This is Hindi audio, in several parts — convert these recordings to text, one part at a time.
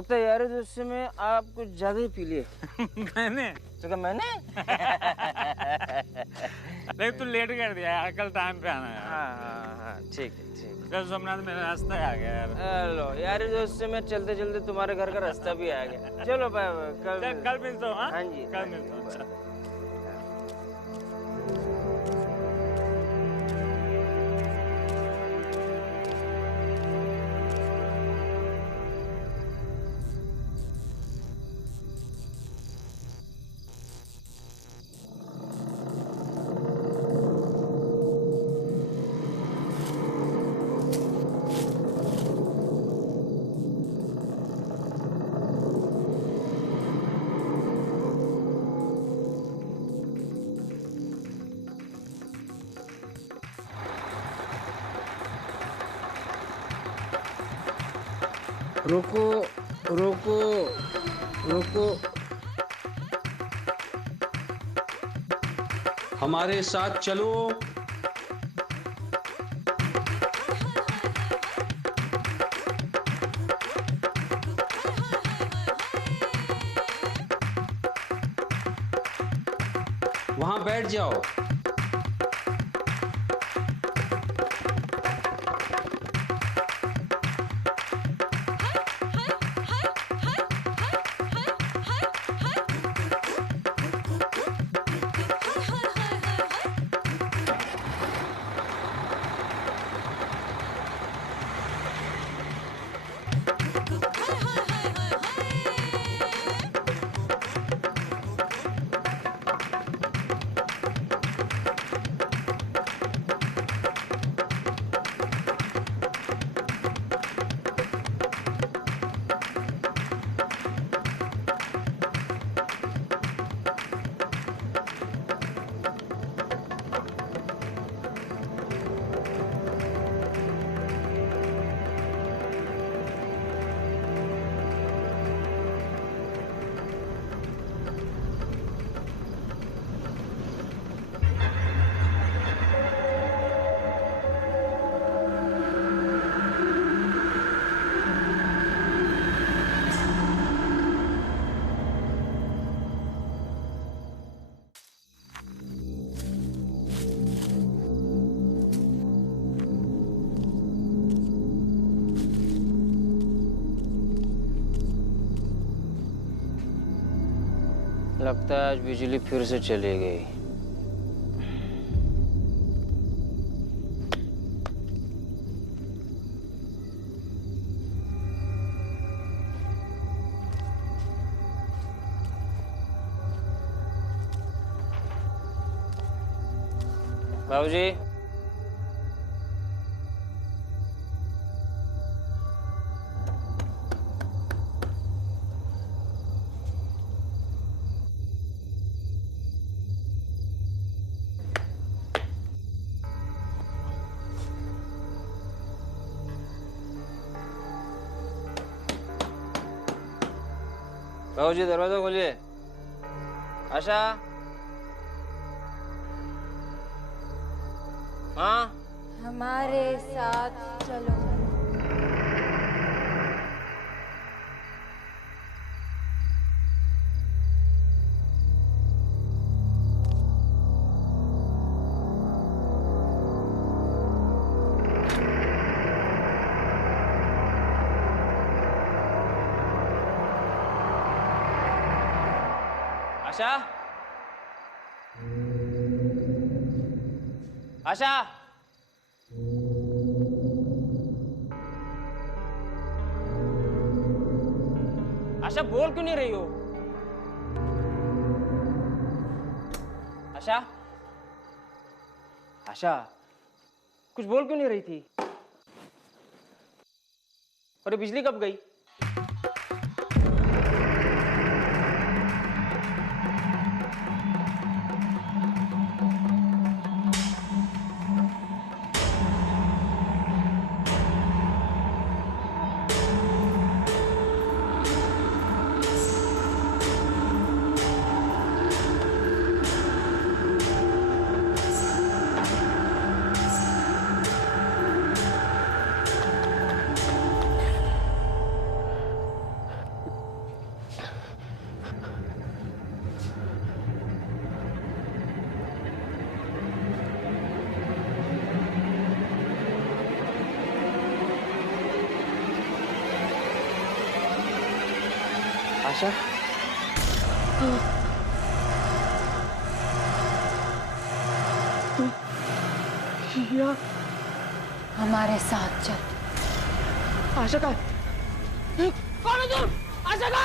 लगता है यार दोस्त में आप कुछ ज्यादा ही पी लिए। मैंने तो क्या मैंने? लेकिन तू लेट कर दिया यार, कल टाइम पे आना यार। हाँ ठीक है ठीक है। चल सोमनाथ, मेरा रास्ता आ गया यार। हेलो यार दोस्त में चलते चलते तुम्हारे घर का रास्ता भी आ गया। चलो बाय बाय, कल मिलता हूँ। हाँ जी कल मिलता हूँ। अच्छा। रुको रुको रुको, हमारे साथ चलो। वहां बैठ जाओ। लगता है आज बिजली फिर से चली गई। बाबूजी, बाबूजी दरवाजा खोलिए। आशा, हाँ हमारे साथ चलो। आशा, आशा, आशा बोल क्यों नहीं रही हो? आशा, आशा कुछ बोल क्यों नहीं रही थी? और ये बिजली कब गई? आशा हमारे साथ चल। आशा का कौन है तुम? आशा का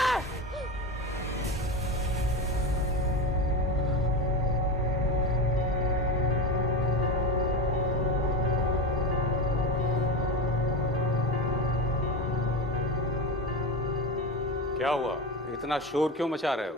क्या हुआ? इतना शोर क्यों मचा रहे हो?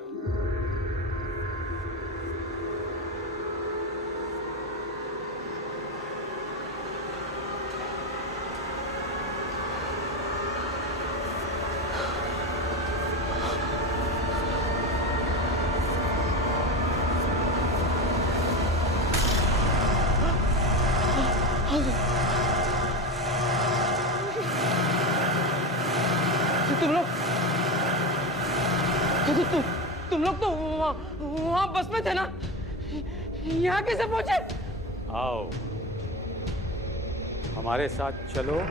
तुम लोग तो वहाँ बस में थे ना? यहाँ कैसे पहुंचे? आओ, हमारे साथ चलो।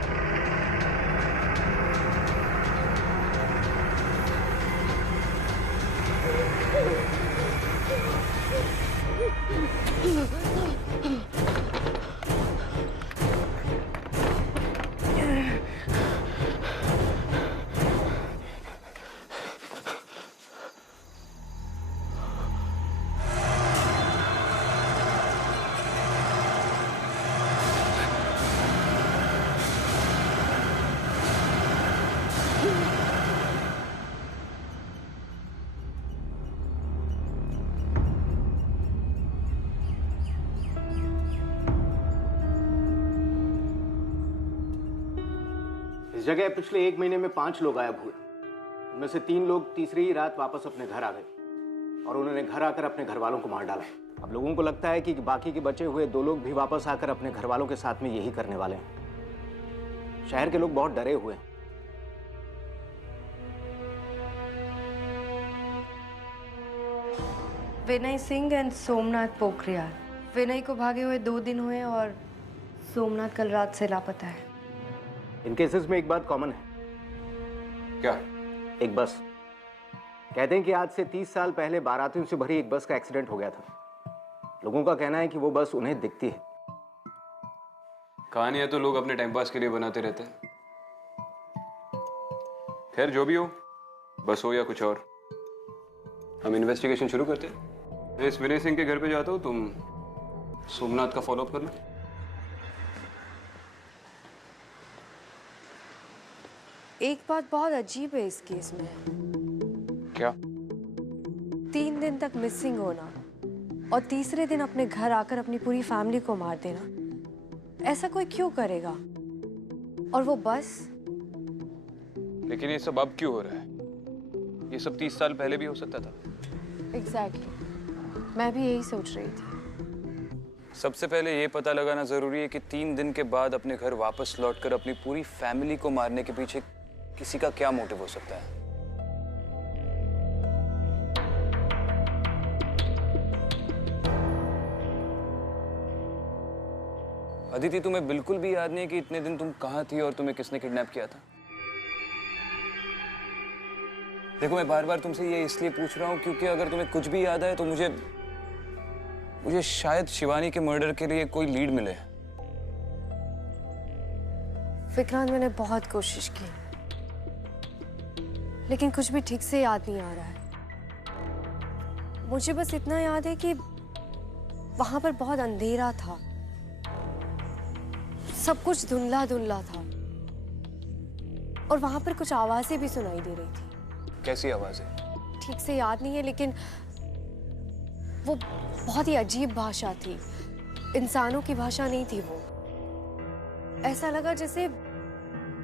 इस जगह पिछले 1 महीने में 5 लोग गायब हुए। उनमें से 3 लोग तीसरी ही रात वापस अपने घर आ गए और उन्होंने घर आकर अपने घर वालों को मार डाला। अब लोगों को लगता है कि बाकी के बचे हुए 2 लोग भी वापस आकर अपने घर वालों के साथ में यही करने वाले हैं। शहर के लोग बहुत डरे हुए हैं। विनय सिंह एंड सोमनाथ पोखरियाल। विनय को भागे हुए 2 दिन हुए और सोमनाथ कल रात से लापता है। इन केसेस में एक बात कॉमन है। क्या? एक बस। कहते हैं कि आज से 30 साल पहले बारातियों से भरी एक बस का एक्सीडेंट हो गया था। लोगों का कहना है कि वो बस उन्हें दिखती है। कहानियां तो लोग अपने टाइम पास के लिए बनाते रहते हैं। खैर जो भी हो, बस हो या कुछ और, हम इन्वेस्टिगेशन शुरू करते हैं। मैं इस विनय सिंह के घर पे जाता हूँ, तुम सोमनाथ का फॉलोअप कर लो। एक बात बहुत अजीब है इस केस में। क्या? 3 दिन तक मिसिंग होना और तीसरे दिन अपने घर आकर अपनी पूरी फैमिली को मार देना, ऐसा कोई क्यों करेगा? और वो बस? लेकिन ये सब अब क्यों हो रहा है? ये सब 30 साल पहले भी हो सकता था। एग्जैक्टली, मैं भी यही सोच रही थी। सबसे पहले ये पता लगाना जरूरी है कि 3 दिन के बाद अपने घर वापस लौटकर अपनी पूरी फैमिली को मारने के पीछे किसी का क्या मोटिव हो सकता है। अदिति, तुम्हें बिल्कुल भी याद नहीं है कि इतने दिन तुम कहाँ थी और तुम्हें किसने किडनैप किया था? देखो, मैं बार बार तुमसे ये इसलिए पूछ रहा हूँ क्योंकि अगर तुम्हें कुछ भी याद आए तो मुझे शायद शिवानी के मर्डर के लिए कोई लीड मिले। विक्रांत, मैंने बहुत कोशिश की लेकिन कुछ भी ठीक से याद नहीं आ रहा है। मुझे बस इतना याद है कि वहां पर बहुत अंधेरा था, सब कुछ धुंधला धुंधला था और वहां पर कुछ आवाजें भी सुनाई दे रही थी। कैसी आवाजें? ठीक से याद नहीं है लेकिन वो बहुत ही अजीब भाषा थी, इंसानों की भाषा नहीं थी वो। ऐसा लगा जैसे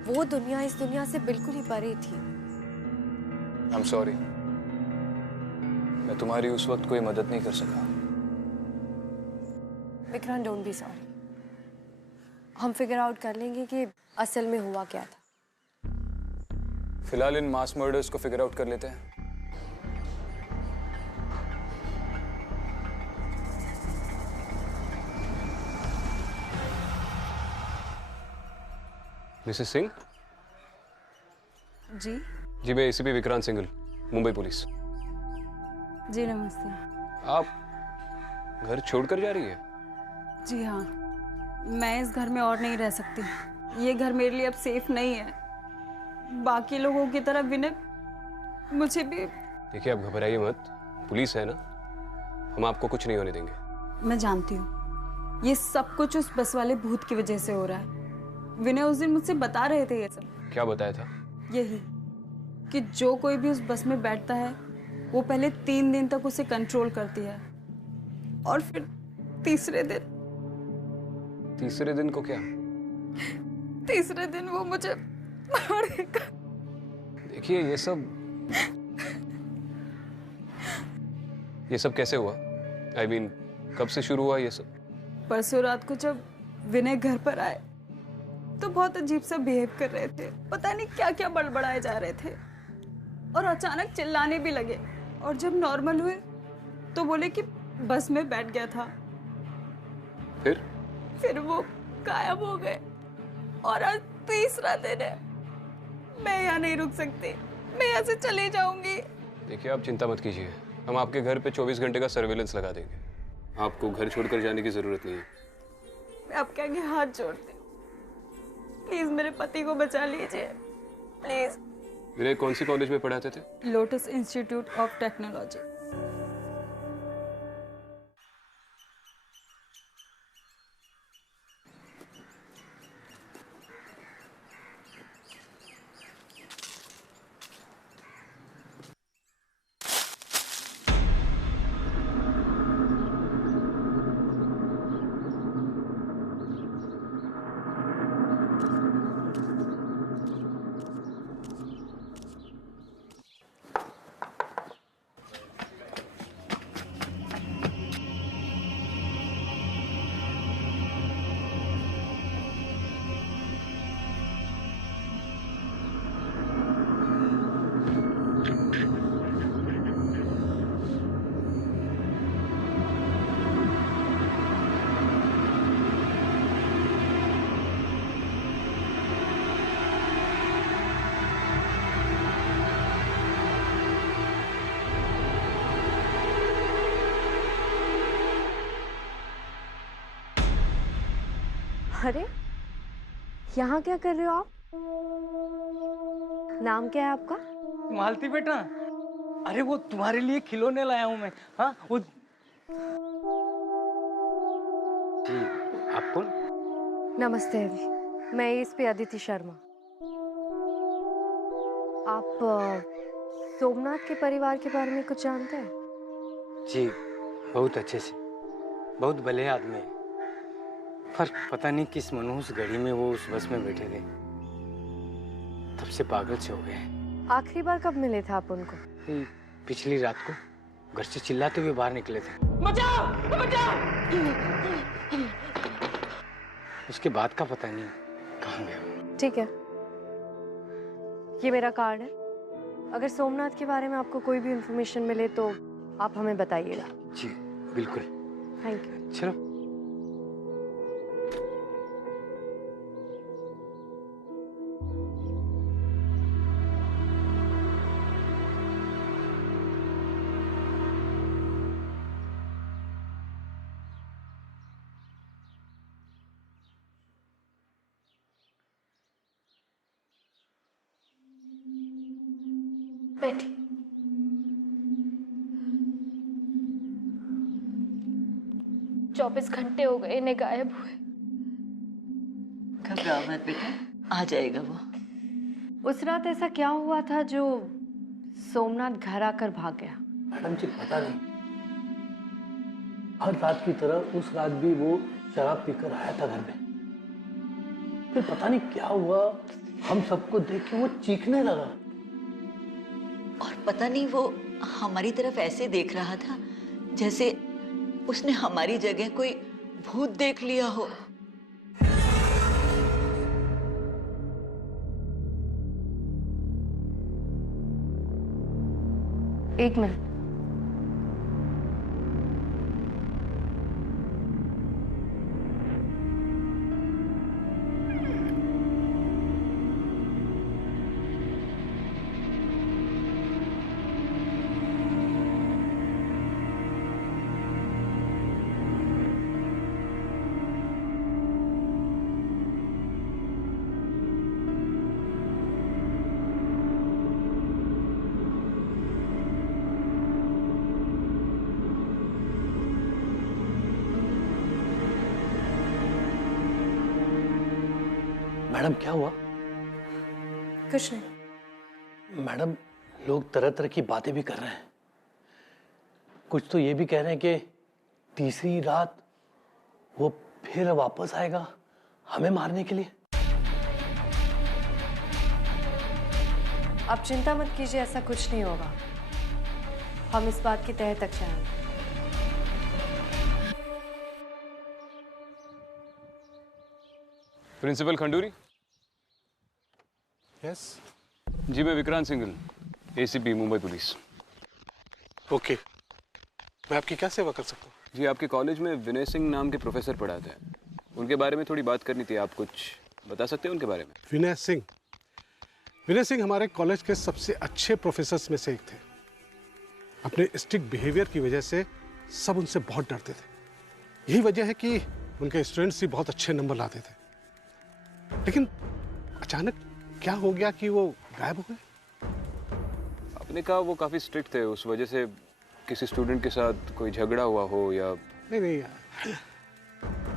वो दुनिया इस दुनिया से बिल्कुल ही परे थी। I'm sorry, मैं तुम्हारी उस वक्त कोई मदद नहीं कर सका। Vikrant, don't be sorry. हम फिगर आउट कर लेंगे कि असल में हुआ क्या था। फिलहाल इन मास मर्डर्स को फिगर आउट कर लेते हैं। मिसेस सिंह? जी? जी, मैं एसीपी विक्रांत सिंघल। मुंबई पुलिस। जी नमस्ते। आप घर छोड़कर जा रही है? जी हाँ, मैं इस घर में और नहीं रह सकती। ये घर मेरे लिए अब सेफ नहीं है। बाकी लोगों की तरह विनय मुझे भी। देखिए, आप घबराइए मत, पुलिस है ना, हम आपको कुछ नहीं होने देंगे। मैं जानती हूँ ये सब कुछ उस बस वाले भूत की वजह से हो रहा है। विनय उस दिन मुझसे बता रहे थे ये सब। क्या बताया था? यही कि जो कोई भी उस बस में बैठता है वो पहले 3 दिन तक उसे कंट्रोल करती है और फिर तीसरे दिन को क्या? तीसरे दिन वो मुझे मारेगा। देखिए, ये सब कैसे हुआ? I mean, कब से शुरू हुआ ये सब? परसों रात को जब विनय घर पर आए तो बहुत अजीब सा बिहेव कर रहे थे। पता नहीं क्या क्या बड़बड़ाए जा रहे थे और अचानक चिल्लाने भी लगे। और जब नॉर्मल हुए तो बोले कि बस में बैठ गया था। फिर वो गायब हो गए और आज तीसरा दिन है। मैं यहाँ नहीं रुक सकती, मैं यहाँ से चली जाऊंगी। देखिए, आप चिंता मत कीजिए, हम आपके घर पे 24 घंटे का सर्वेलेंस लगा देंगे। आपको घर छोड़कर जाने की जरूरत नहीं है। मैं आपके आगे हाथ जोड़ती हूँ, प्लीज मेरे पति को बचा लीजिए, प्लीज। विनय कौन सी कॉलेज में पढ़ाते थे? Lotus institute of technology. अरे यहाँ क्या कर रहे हो आप? नाम क्या है आपका? मालती बेटा, अरे वो तुम्हारे लिए खिलौने लाया हूँ मैं। हाँ वो। जी, आप कौन? नमस्ते, मैं इस पे अदिति शर्मा। आप सोमनाथ के परिवार के बारे में कुछ जानते हैं? जी, बहुत अच्छे से, बहुत भले आदमी है। पर पता नहीं किस मनहूस घड़ी में वो उस बस में बैठे थे, तब से पागल से हो गए। आखिरी बार कब मिले थे आप उनको? पिछली रात को घर से चिल्लाते हुए बाहर निकले थे। बचाओ, बचाओ! उसके बाद का पता नहीं कहाँ गए। ठीक है, ये मेरा कार्ड है। अगर सोमनाथ के बारे में आपको कोई भी इंफॉर्मेशन मिले तो आप हमें बताइएगा। जी बिल्कुल। Thank you. चलो। बैठिए। 24 घंटे हो गए इन्हें गायब हुए। घबराओ मत बेटा, आ जाएगा वो। उस रात ऐसा क्या हुआ था जो सोमनाथ घर आकर भाग गया? मैडम जी पता नहीं, हर रात की तरह उस रात भी वो शराब पीकर आया था घर में। फिर पता नहीं क्या हुआ, हम सबको देख के वो चीखने लगा। और पता नहीं वो हमारी तरफ ऐसे देख रहा था जैसे उसने हमारी जगह कोई भूत देख लिया हो। एक मिनट। मैडम क्या हुआ? कुछ नहीं। मैडम लोग तरह तरह की बातें भी कर रहे हैं। कुछ तो ये भी कह रहे हैं कि तीसरी रात वो फिर वापस आएगा हमें मारने के लिए। आप चिंता मत कीजिए, ऐसा कुछ नहीं होगा। हम इस बात की तह तक जाएंगे। प्रिंसिपल खंडूरी। यस। जी मैं Vikrant Singhal, ACP Mumbai police. Okay, मैं आपकी क्या सेवा कर सकता हूँ? जी आपके कॉलेज में विनय सिंह नाम के प्रोफेसर पढ़ाते हैं, उनके बारे में थोड़ी बात करनी थी। आप कुछ बता सकते हैं उनके बारे में? विनय सिंह? विनय सिंह हमारे कॉलेज के सबसे अच्छे प्रोफेसर्स में से एक थे। अपने स्ट्रिक्ट बिहेवियर की वजह से सब उनसे बहुत डरते थे। यही वजह है कि उनके स्टूडेंट्स भी बहुत अच्छे नंबर लाते थे। लेकिन अचानक क्या हो गया कि वो गायब हो गए? आपने कहा वो काफ़ी स्ट्रिक्ट थे, उस वजह से किसी स्टूडेंट के साथ कोई झगड़ा हुआ हो या? नहीं,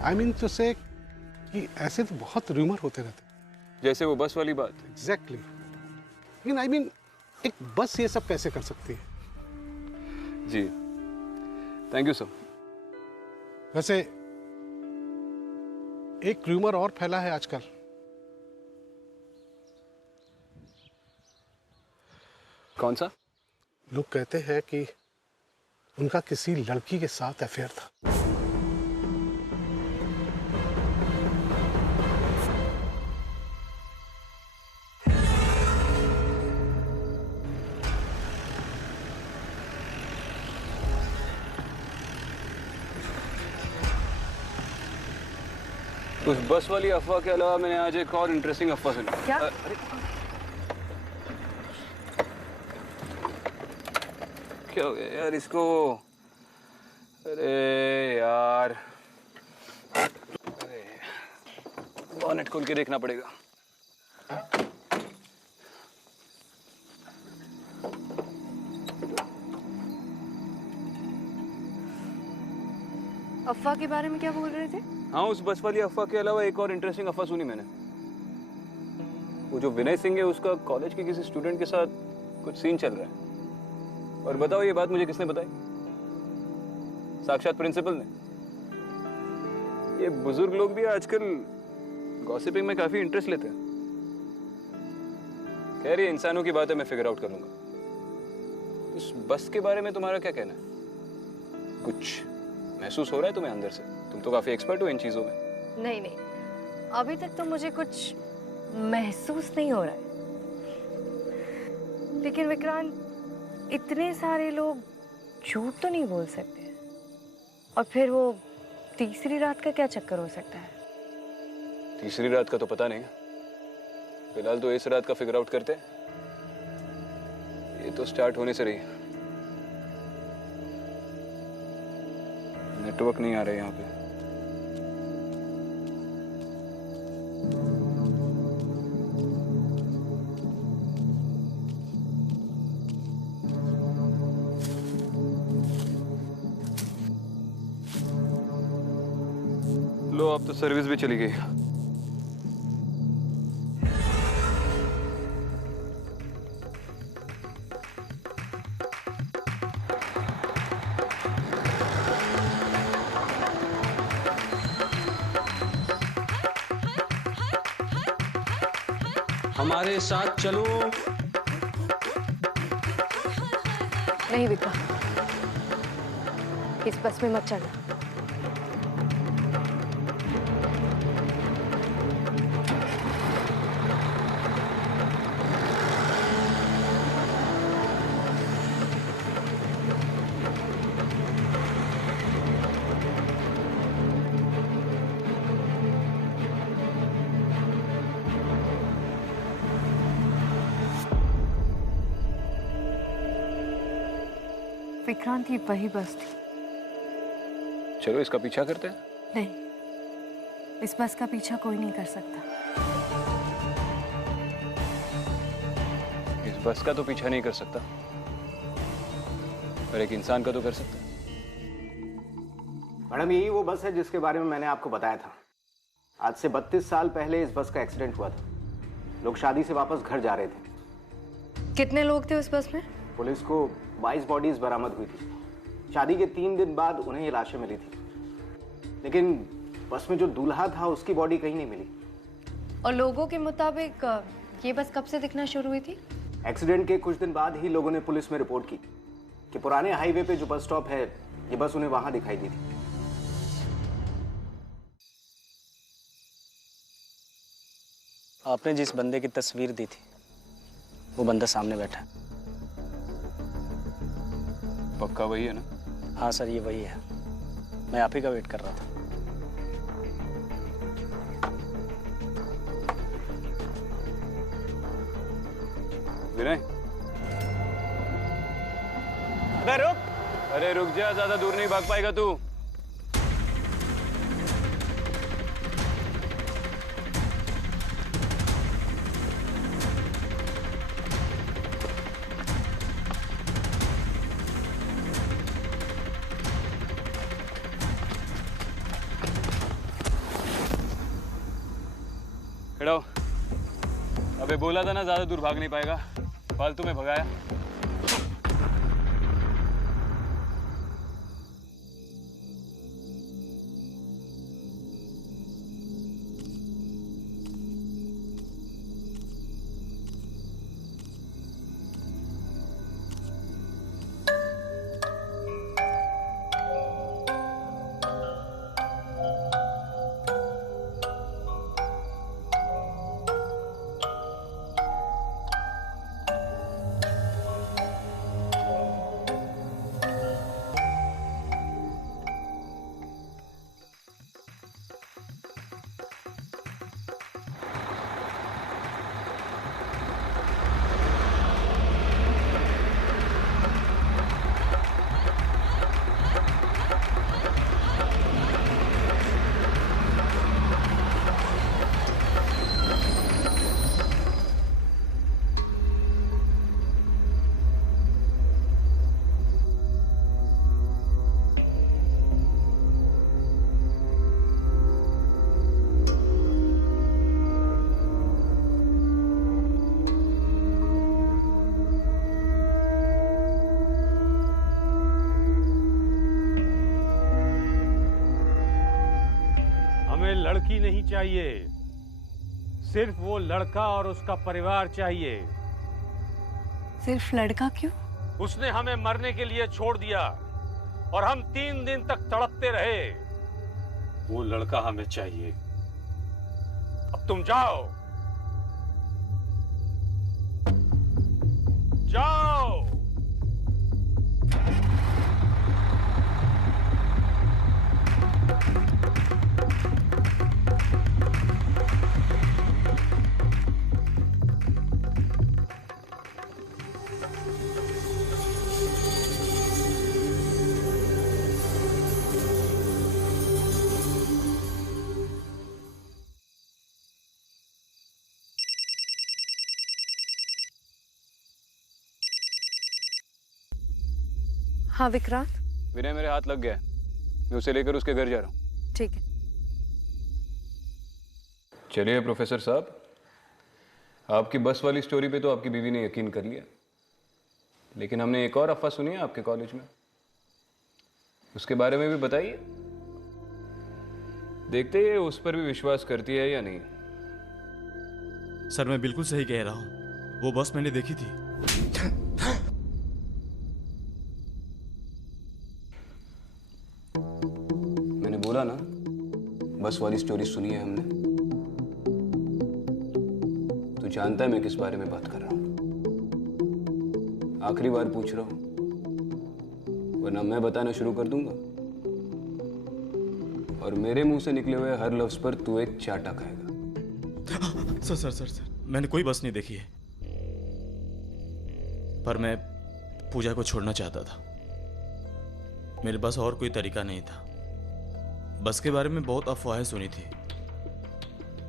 आई मीन तो से कि ऐसे तो बहुत रूमर होते रहते। जैसे वो बस वाली बात। एग्जैक्टली। लेकिन आई मीन एक बस ये सब कैसे कर सकती है? जी थैंक यू सर। वैसे एक रूमर और फैला है आजकल। कौन सा? लोग कहते हैं कि उनका किसी लड़की के साथ अफेयर था। उस बस वाली अफवाह के अलावा मैंने आज एक और इंटरेस्टिंग अफवाह सुनी। क्या? क्या हो गया यार इसको? अरे यार, बॉनेट खोल के देखना पड़ेगा। अफवाह के बारे में क्या बोल रहे थे? हाँ, उस बस वाली अफवाह के अलावा एक और इंटरेस्टिंग अफवाह सुनी मैंने। वो जो विनय सिंह है उसका कॉलेज के किसी स्टूडेंट के साथ कुछ सीन चल रहा है। और बताओ ये बात मुझे किसने बताई? साक्षात प्रिंसिपल ने। ये बुजुर्ग लोग भी आजकल गॉसिपिंग में काफी इंटरेस्ट लेते हैं। खैर ये इंसानों की बात है, मैं फिगर आउट कर लूंगा। उस बस के बारे में तुम्हारा क्या कहना है? कुछ महसूस हो रहा है तुम्हें अंदर से? तुम तो काफी एक्सपर्ट हो इन चीजों में। नहीं, अभी तक तो मुझे कुछ महसूस नहीं हो रहा है। लेकिन विक्रांत, इतने सारे लोग झूठ तो नहीं बोल सकते। और फिर वो तीसरी रात का क्या चक्कर हो सकता है? तीसरी रात का तो पता नहीं। फिलहाल तो इस रात का फिगर आउट करते हैं। ये तो स्टार्ट होने से रही। नेटवर्क नहीं आ रहा है यहाँ पे। लो अब तो सर्विस भी चली गई। हमारे साथ चलो। नहीं विक्रांत, इस बस में मत चढ़ना। विक्रांत, ये वही बस थी। चलो इसका पीछा करते हैं। नहीं, इस बस का पीछा कोई नहीं कर सकता। इस बस का तो पीछा नहीं कर सकता, पर एक इंसान का तो कर सकता है। मैडम, यही वो बस है जिसके बारे में मैंने आपको बताया था। आज से 32 साल पहले इस बस का एक्सीडेंट हुआ था। लोग शादी से वापस घर जा रहे थे। कितने लोग थे उस बस में? पुलिस को 22 बॉडीज बरामद हुई थी। शादी के 3 दिन बाद उन्हें ये लाशें मिली थी, लेकिन बस में जो दूल्हा था उसकी बॉडी कहीं नहीं मिली। और लोगों के मुताबिक ये बस कब से दिखना शुरू हुई थी? एक्सीडेंट के कुछ दिन बाद ही लोगों ने पुलिस में रिपोर्ट की कि पुराने हाईवे पे जो बस स्टॉप है, ये बस उन्हें वहां दिखाई दी थी। आपने जिस बंदे की तस्वीर दी थी, वो बंदा सामने बैठा है। पक्का वही है ना? हाँ सर, ये वही है। मैं आप ही का वेट कर रहा था। विनय, अबे रुक! अरे रुक जा, ज्यादा दूर नहीं भाग पाएगा तू। खड़ा हो। अबे बोला था ना ज्यादा दूर भाग नहीं पाएगा, फालतू में भगाया। लड़की नहीं चाहिए, सिर्फ वो लड़का और उसका परिवार चाहिए। सिर्फ लड़का क्यों? उसने हमें मरने के लिए छोड़ दिया और हम 3 दिन तक तड़पते रहे। वो लड़का हमें चाहिए। अब तुम जाओ, जाओ। हाँ विक्रांत। विनय मेरे हाथ लग गया, मैं उसे लेकर उसके घर जा रहा हूँ। ठीक है। चलिए प्रोफेसर साहब, आपकी बस वाली स्टोरी पे तो आपकी बीवी ने यकीन कर लिया, लेकिन हमने एक और अफवाह सुनी है आपके कॉलेज में, उसके बारे में भी बताइए। देखते हैं उस पर भी विश्वास करती है या नहीं। सर मैं बिल्कुल सही कह रहा हूँ, वो बस मैंने देखी थी। मैंने बोला ना, बस वाली स्टोरी सुनी है हमने। तू जानता है मैं किस बारे में बात कर रहा हूं। आखिरी बार पूछ रहा हूं, वरना मैं बताना शुरू कर दूंगा और मेरे मुंह से निकले हुए हर लफ्ज पर तू एक चाटा खाएगा। सर सर सर सर मैंने कोई बस नहीं देखी है, पर मैं पूजा को छोड़ना चाहता था। मेरे पास और कोई तरीका नहीं था। बस के बारे में बहुत अफवाहें सुनी थी,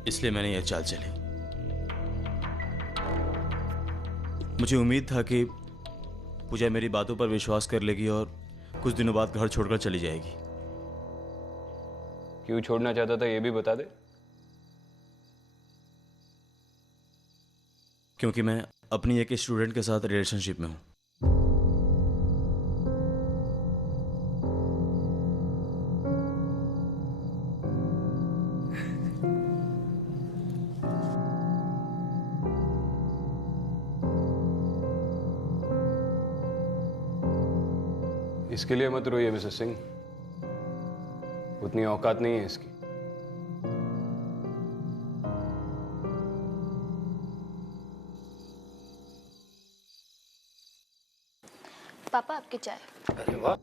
इसलिए मैंने यह चाल चली। मुझे उम्मीद था कि पूजा मेरी बातों पर विश्वास कर लेगी और कुछ दिनों बाद घर छोड़कर चली जाएगी। क्यों छोड़ना चाहता था ये भी बता दे। क्योंकि मैं अपनी एक स्टूडेंट के साथ रिलेशनशिप में हूँ। इसके लिए मत रोइए मिसेस सिंह, उतनी औकात नहीं है इसकी। पापा आपकी चाय। अरे वाह,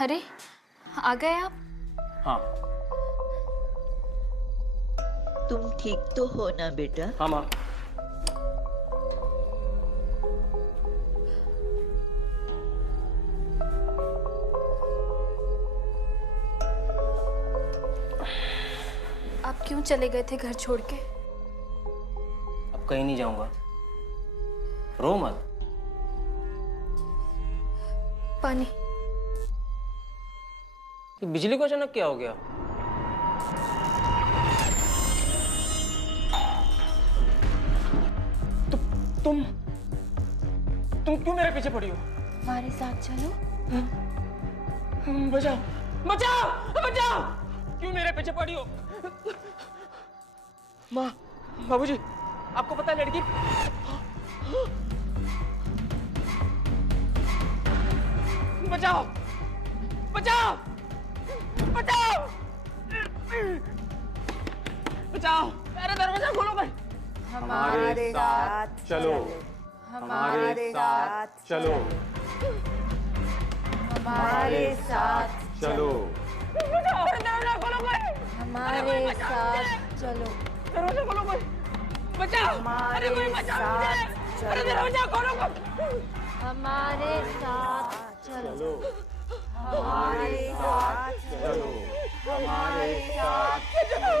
अरे आ गए आप? हाँ। तुम ठीक तो हो ना बेटा? हाँ माँ। आप क्यों चले गए थे घर छोड़ के? अब कहीं नहीं जाऊंगा, रो मत। पानी। ये बिजली को अचानक क्या हो गया? तुम क्यों मेरे पीछे पड़ी हो? हमारे साथ चलो। बचाओ बचाओ बचाओ! क्यों मेरे पीछे पड़ी हो? माँ, बाबूजी, आपको पता है लड़की? बचाओ बचाओ बचाओ बचाओ! अरे दरवाजा खोलो भाई। हमारे साथ चलो, हमारे साथ चलो, हमारे साथ चलो, दरवाजा खोलो भाई। हमारे साथ चलो, दरवाजा खोलो भाई। बचाओ! अरे कोई बचाओ मुझे! अरे दरवाजा खोलो भाई। हमारे साथ चलो, हमारे साथ चलो, हमारे साथ चलो,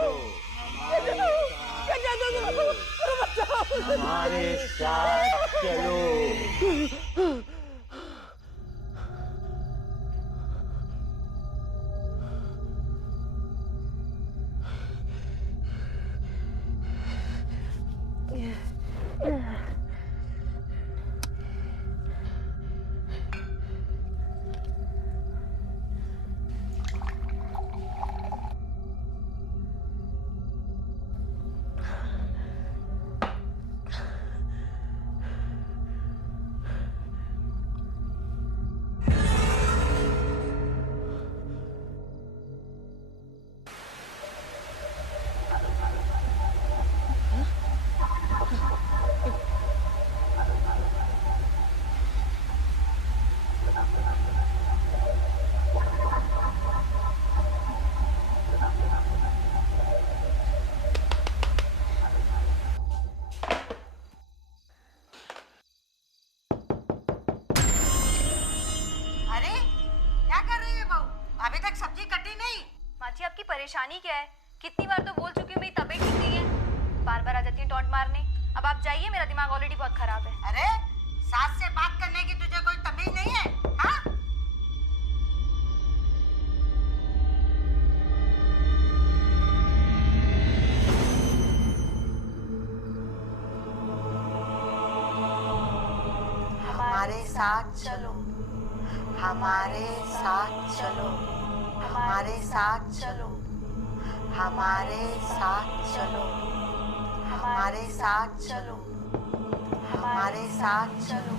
हमारे साथ चलो। आपकी परेशानी क्या है? कितनी बार तो बोल चुकी हूँ मेरी तबीयत ठीक नहीं है, बार बार आ जाती है टॉन्ट मारने। अब आप जाइए, मेरा दिमाग ऑलरेडी बहुत खराब है। अरे सास से बात करने की तुझे कोई तमीज नहीं है? हाँ? हमारे साथ चलो, हमारे साथ चलो, हमारे साथ चलो, हमारे साथ चलो, हमारे साथ चलो, हमारे साथ चलो,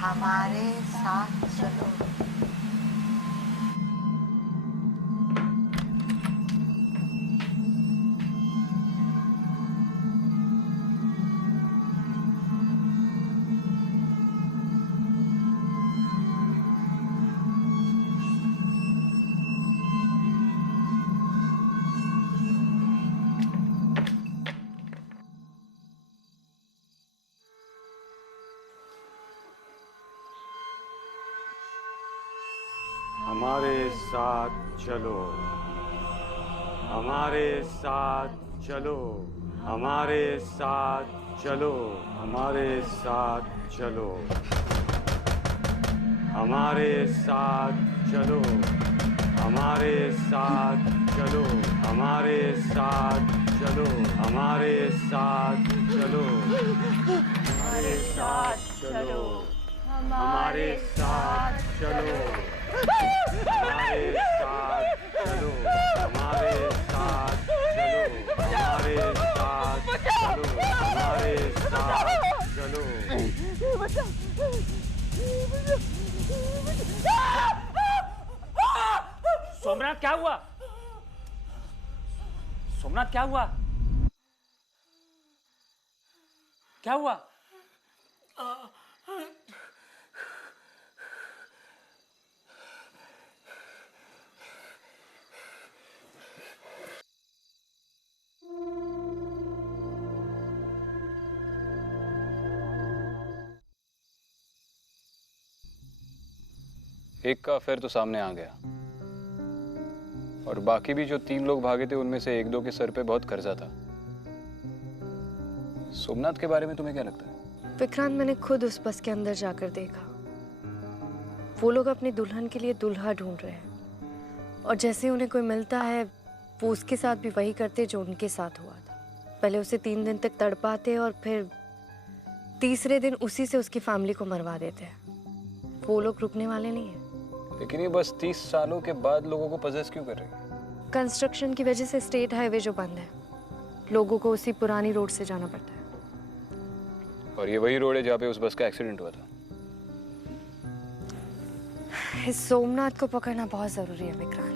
हमारे साथ चलो। हमारे साथ चलो, हमारे साथ चलो, हमारे साथ चलो, हमारे साथ चलो, हमारे साथ चलो, हमारे साथ चलो, हमारे साथ चलो, हमारे साथ चलो, हमारे साथ चलो, हमारे साथ चलो, हमारे साथ चलो, हमारे साथ चलो, हमारे साथ चलो, हमारे साथ चलो। सोमनाथ क्या हुआ? सोमनाथ क्या हुआ? क्या हुआ? एक का अफेयर तो सामने आ गया, और बाकी भी जो 3 लोग भागे थे उनमें से 1-2 के सर पे बहुत कर्जा था। सोमनाथ के बारे में तुम्हें क्या लगता है? विक्रांत, मैंने खुद उस बस के अंदर जाकर देखा। वो लोग अपनी दुल्हन के लिए दूल्हा ढूंढ रहे हैं, और जैसे उन्हें कोई मिलता है वो उसके साथ भी वही करते जो उनके साथ हुआ था। पहले उसे 3 दिन तक तड़पाते और फिर तीसरे दिन उसी से उसकी फैमिली को मरवा देते हैं। वो लोग रुकने वाले नहीं हैं। लेकिन ये बस 30 सालों के बाद लोगों को पजेस क्यों कर रही है? कंस्ट्रक्शन की वजह से स्टेट हाईवे जो बंद है, लोगों को उसी पुरानी रोड से जाना पड़ता है। और ये वही रोड है जहाँ पे उस बस का एक्सीडेंट हुआ था। इस सोमनाथ को पकड़ना बहुत जरूरी है विक्रांत।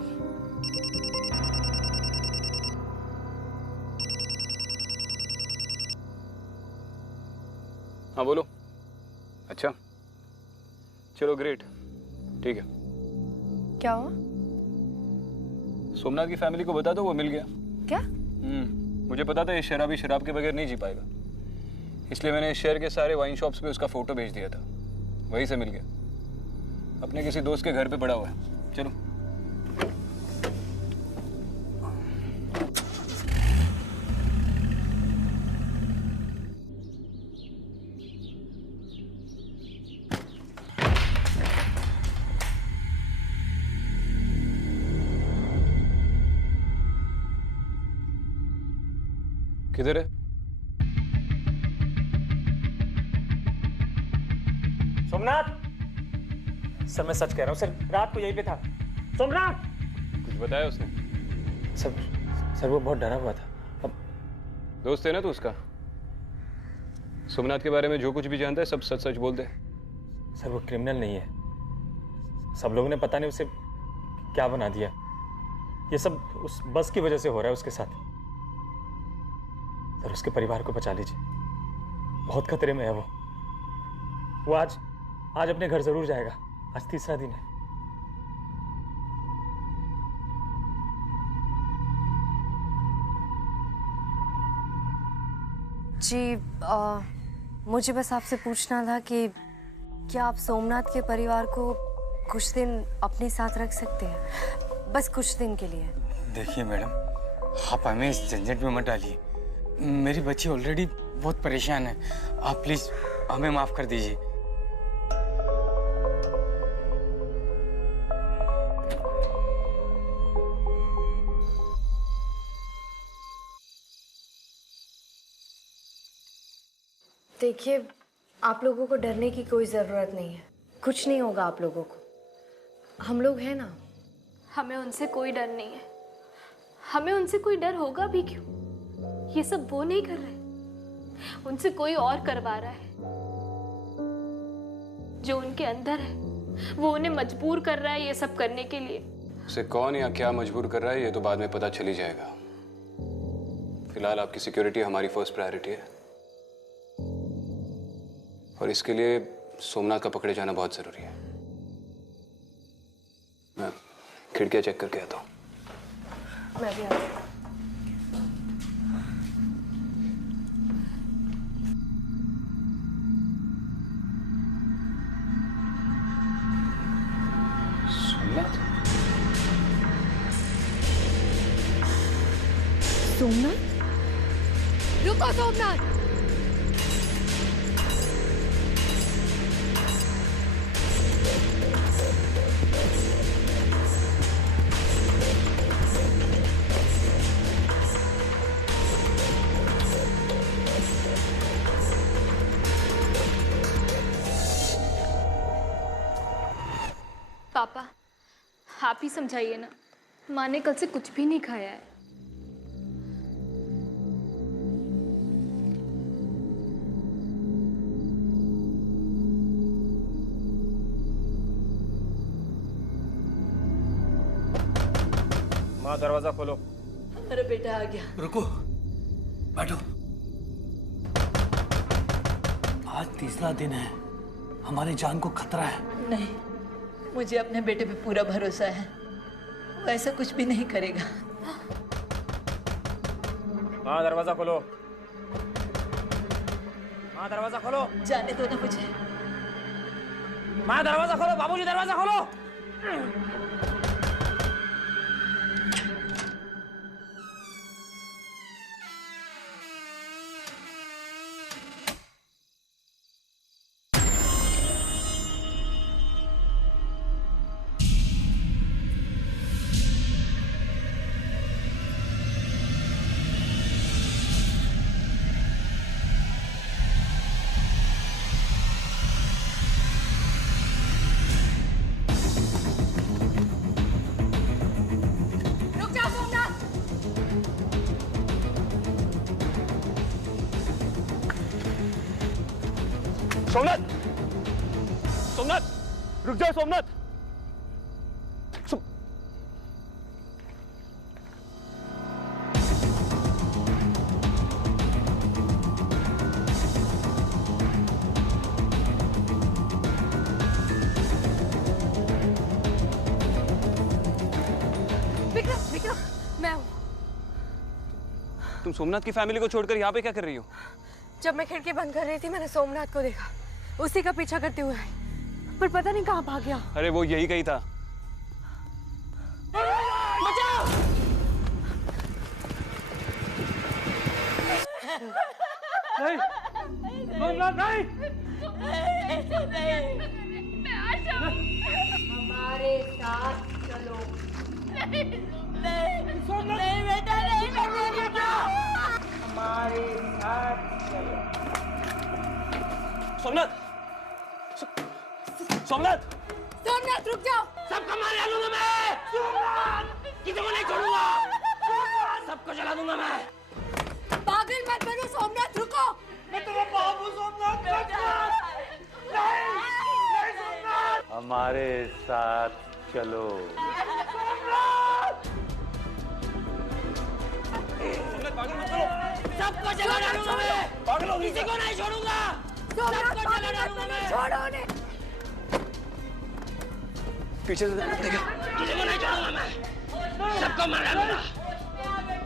हाँ बोलो। अच्छा चलो ग्रेट, ठीक है। क्या हुआ? सोमनाथ की फैमिली को बता दो, वो मिल गया। क्या? मुझे पता था ये शराबी शराब के बगैर नहीं जी पाएगा, इसलिए मैंने शहर के सारे वाइन शॉप्स पे उसका फोटो भेज दिया था, वहीं से मिल गया। अपने किसी दोस्त के घर पे पड़ा हुआ है। चलो। किधर है? सोमनाथ! सर मैं सच कह रहा हूँ सर, रात को यहीं पे था। सोमनाथ! कुछ बताया उसने? सर वो बहुत डरा हुआ था। अब दोस्त है ना तू उसका? सोमनाथ के बारे में जो कुछ भी जानता है सब सच सच बोल दे। सर वो क्रिमिनल नहीं है, सब लोगों ने पता नहीं उसे क्या बना दिया। ये सब उस बस की वजह से हो रहा है उसके साथ। सर उसके परिवार को बचा लीजिए, बहुत खतरे में है वो आज अपने घर जरूर जाएगा। आज 3रा दिन है। जी मुझे बस आपसे पूछना था कि क्या आप सोमनाथ के परिवार को कुछ दिन अपने साथ रख सकते हैं, बस कुछ दिन के लिए? देखिए मैडम, आप हमें इस झंझट में मत डालिए। मेरी बच्ची ऑलरेडी बहुत परेशान है। आप प्लीज हमें माफ कर दीजिए। देखिए, आप लोगों को डरने की कोई ज़रूरत नहीं है। कुछ नहीं होगा आप लोगों को, हम लोग हैं ना। हमें उनसे कोई डर नहीं है। हमें उनसे कोई डर होगा भी क्यों? ये सब वो नहीं कर रहे, उनसे कोई और करवा रहा है। जो उनके अंदर है वो उन्हें मजबूर कर रहा है ये सब करने के लिए। उसे कौन या क्या मजबूर कर रहा है ये तो बाद में पता चल ही जाएगा। फिलहाल आपकी सिक्योरिटी हमारी फर्स्ट प्रायोरिटी है, और इसके लिए सोमनाथ का पकड़े जाना बहुत जरूरी है। मैं खिड़कियां चेक करके आता हूँ। मैं भी आती हूँ। सोमनाथ? रुको सोमनाथ! पापा आप ही समझाइए ना, माँ ने कल से कुछ भी नहीं खाया है। माँ दरवाजा खोलो। मेरा बेटा आ गया। रुको, बैठो। आज तीसरा दिन है, हमारी जान को खतरा है। नहीं, मुझे अपने बेटे पे पूरा भरोसा है, वो ऐसा कुछ भी नहीं करेगा। माँ दरवाजा खोलो। माँ दरवाजा खोलो। जाने दो ना मुझे। माँ दरवाजा खोलो, बाबूजी दरवाजा खोलो। सोमनाथ, सोमनाथ, रुक जाओ सोमनाथ। विक्रम, विक्रम, मैं हूँ। तुम सोमनाथ की फैमिली को छोड़कर यहाँ पे क्या कर रही हो? जब मैं खिड़की बंद कर रही थी, मैंने सोमनाथ को देखा, उसी का पीछा करते हुए, पर पता नहीं कहाँ भाग गया। अरे वो यही कही था। बचाओ! नहीं, सोमनाथ नहीं। हमारे साथ चलो। नहीं, नहीं बेटा, नहीं बेटा, हमारे साथ चलो। सोमनाथ, सोमनाथ, सोमनाथ रुक जाओ। सबको मार डालूंगा मैं। सोमनाथ, किसी को नहीं छोड़ूंगा। सबको जला दूंगा मैं। पागल मत बनो सोमनाथ, रुको। मैं तुम्हें बाबू सोमनाथ नहीं, नहीं सोमनाथ। हमारे साथ चलो। सबको जला डालूंगा मैं। पागल हो गई, किसी को नहीं छोड़ूंगा। सबको जला डालूंगा मैं। छोड़ो उन्हें। पीछे से देखा। किसी को नहीं छोड़ूंगा मैं। सबको मार डालूंगा।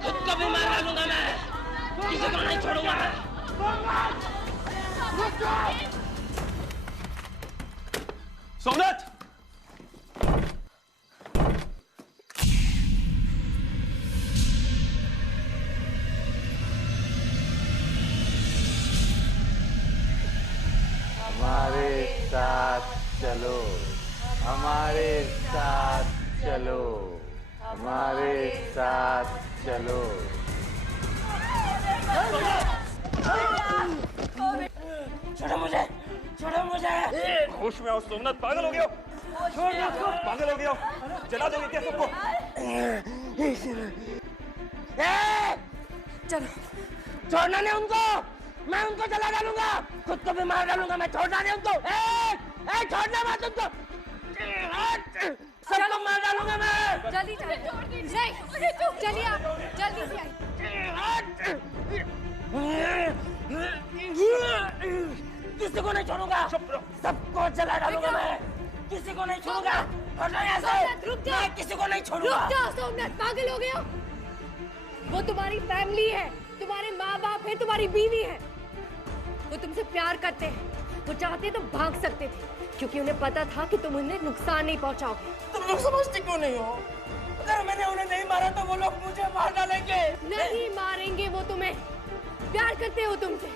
खुद को भी मार डालूंगा मैं। किसी को नहीं छोड़ूंगा मैं। सोमनाथ, हमारे साथ चलो। हमारे साथ चलो। हमारे साथ चलो। छोड़ो मुझे, छोड़ो मुझे। होश में आओ सोमनाथ, पागल हो गया हो। छोड़ दो उसको। पागल हो गया हो। जला दोगे क्या सबको? चलो, छोड़ना नहीं उनको। मैं उनको जला डालूंगा, खुद को भी मार डालूंगा मैं। छोड़ना नहीं उनको। छोड़ना मत उनको। सबको मार डालूंगा मैं। जल्दी चलिए। नहीं, चलिए आप, जल्दी से आइए। किसी को नहीं छोड़ूंगा। सबको जला डालूंगा मैं। किसी को नहीं छोड़ूंगा। हटो यहाँ से। रुक जाओ। मैं किसी को नहीं छोड़ूंगा। रुक जाओ सोमनाथ, पागल हो गए हो? वो तुम्हारी फैमिली है, तुम्हारे माँ बाप है, तुम्हारी बीवी है। वो तुमसे प्यार करते हैं। वो चाहते तो भाग सकते थे, क्योंकि उन्हें पता था कि तुम उन्हें नुकसान नहीं पहुंचाओगे। तुम लोग समझते क्यों नहीं हो? अगर मैंने उन्हें नहीं मारा तो वो लोग मुझे मार डालेंगे। नहीं मारेंगे वो तुम्हें। प्यार करते हो तुमसे,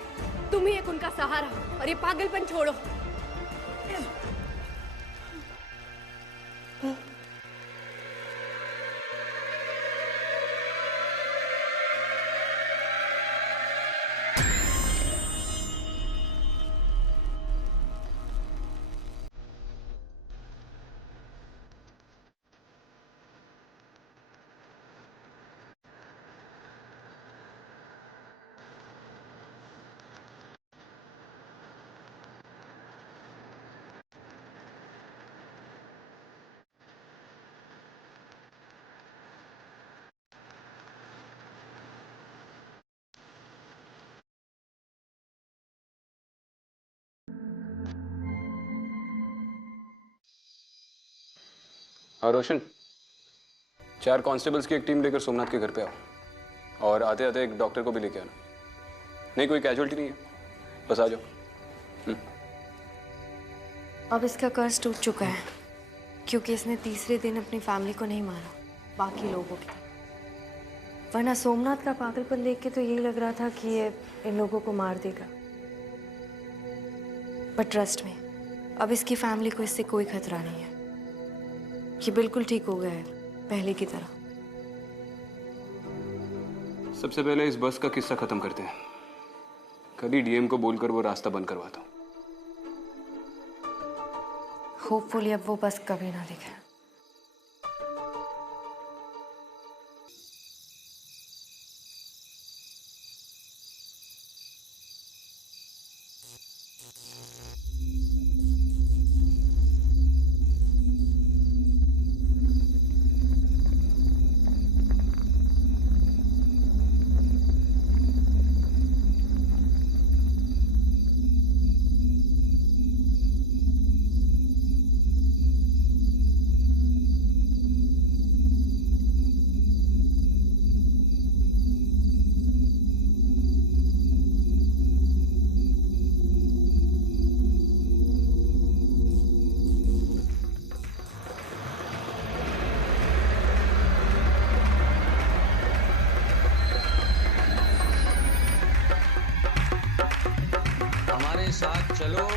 तुम ही एक उनका सहारा हो। और ये पागलपन छोड़ो। हाँ रोशन, 4 कांस्टेबल्स की एक टीम लेकर सोमनाथ के घर पे आओ और आते आते एक डॉक्टर को भी लेके आना। नहीं, कोई कैजुअल्टी नहीं है, बस आ जाओ। अब इसका कर्ज टूट चुका है क्योंकि इसने तीसरे दिन अपनी फैमिली को नहीं मारा, बाकी लोगों की। वरना सोमनाथ का पागलपन देख के तो यही लग रहा था कि ये इन लोगों को मार देगा। बट ट्रस्ट में अब इसकी फैमिली को इससे कोई खतरा नहीं है। ये बिल्कुल ठीक हो गया है, पहले की तरह। सबसे पहले इस बस का किस्सा खत्म करते हैं। कल ही डीएम को बोलकर वो रास्ता बंद करवाता हूँ। होपफुली अब वो बस कभी ना दिखे। हमारे साथ चलो।